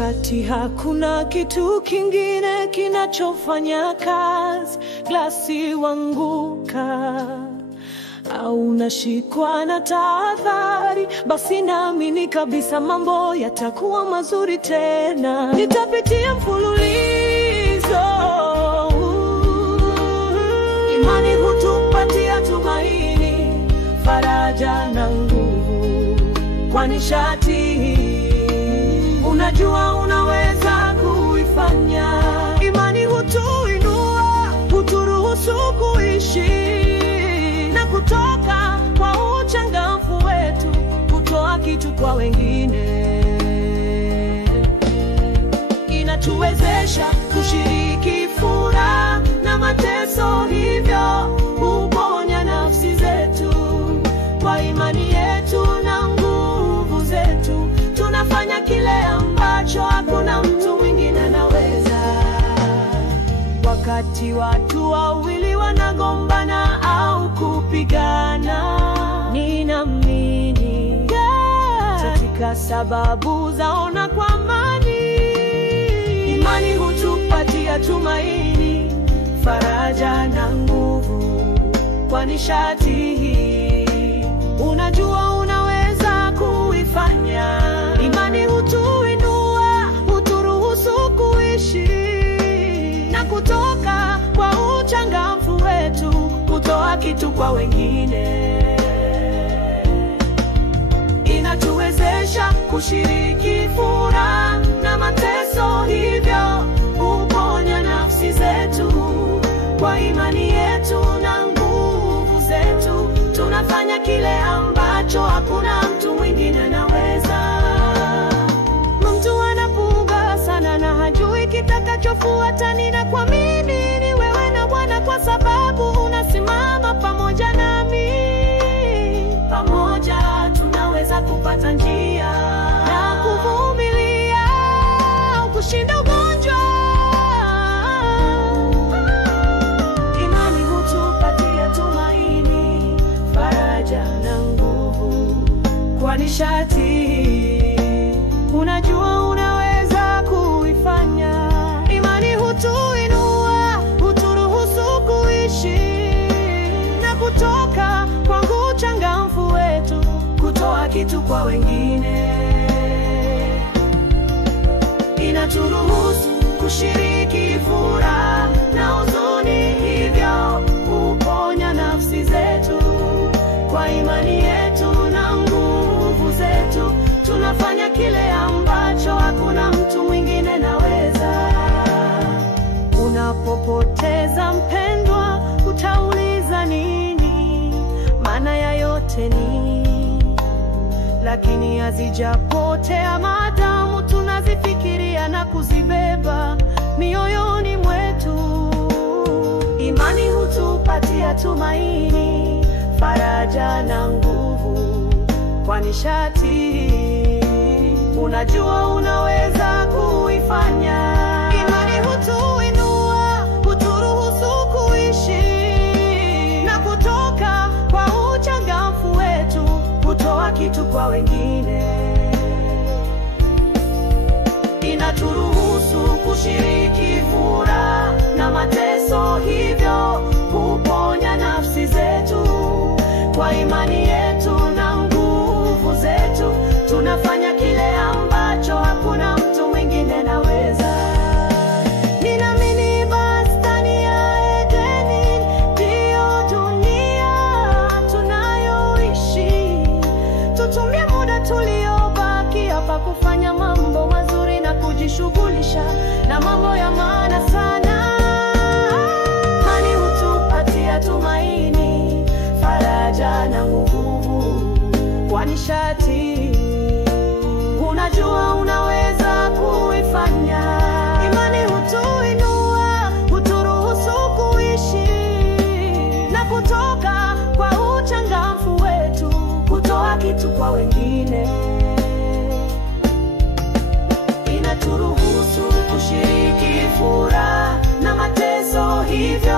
wakati hakuna kitu kingine kinachofanya kazi. Glasi wanguka au nashikwa na tahadhari, basi naamini kabisa mambo yatakuwa mazuri tena. Nitapitia mfululizo, imani hutupatia tumaini, faraja na nguvu kwa nishati. Unajua unaweza kuifanya. Imani hutuinua, huturuhusu kuishi na kutoka kwa uchangamfu wetu, kutoa kitu kwa wengine. Inatuwezesha kushiriki furaha na mateso, hivyo huponya nafsi zetu. Kwa imani yetu na nguvu zetu, tunafanya kile ambacho hakuna mtu mwingine anaweza. Wakati watu wawili wanagombana au kupigana, ninaamini katika sababu zaona kwa amani. Imani hutupatia tumaini, faraja na nguvu kwa nishati hii. Unajua unaweza kuifanya. Imani hutuinua, huturuhusu kuishi na kutoka kwa uchangamfu wetu, kutoa kitu kwa wengine. Inatuwezesha kushiriki furaha na mateso, hivyo huponya nafsi zetu. Kwa imani yetu na nguvu zetu, tunafanya kile ambacho hakuna mtu mwingine anaweza. Mtu anapunga sana na hajui kitakachofuata. Ninakuamini ni wewe na Bwana, kwa sababu unasimama pamoja nami. Pamoja tunaweza kupata njia na kuvumilia kushinda ugonjwa. Imani hutupatia tumaini, faraja na nguvu kwa nishati. Unajua unaweza kuifanya. Imani hutuinua, huturuhusu kuishi na kutoka kwa uchangamfu wetu, kutoa kitu kwa wengine. Inaturuhusu kushiriki furaha na huzuni, hivyo huponya nafsi zetu. Kwa imani yetu na nguvu zetu, tunafanya kile ambacho hakuna mtu mwingine anaweza. Unapopoteza mpendwa, utauliza nini? Maana ya yote ni, lakini hazijapotea maadamu tunazifikiria na kuzibeba mioyoni mwetu. Imani hutupatia tumaini, faraja na nguvu kwa nishati. Unajua unaweza kuifanya. Imani hutuinua, huturuhusu kuishi na kutoka kwa uchangamfu wetu, kutoa kitu kwa wengine. Inaturuhusu kushiriki furaha na mateso, hivyo huponya nafsi zetu. Kwa imani yetu na nguvu zetu, tunafanya kile ambacho hakuna mtu mwingine anaweza. Ninaamini bustani ya Edeni ndiyo dunia tunayoishi. Tutumie muda tuliobaki hapa kufanya mambo mazuri na kujishughulisha na mambo ya maana sana. Imani hutupatia tumaini, faraja na nguvu kwa nishati. Unajua unaweza kuifanya. Imani hutuinua, huturuhusu kuishi na kutoka kwa uchangamfu wetu, kutoa kitu kwa wengine. Inaturuhusu kushiriki furaha na mateso, hivyo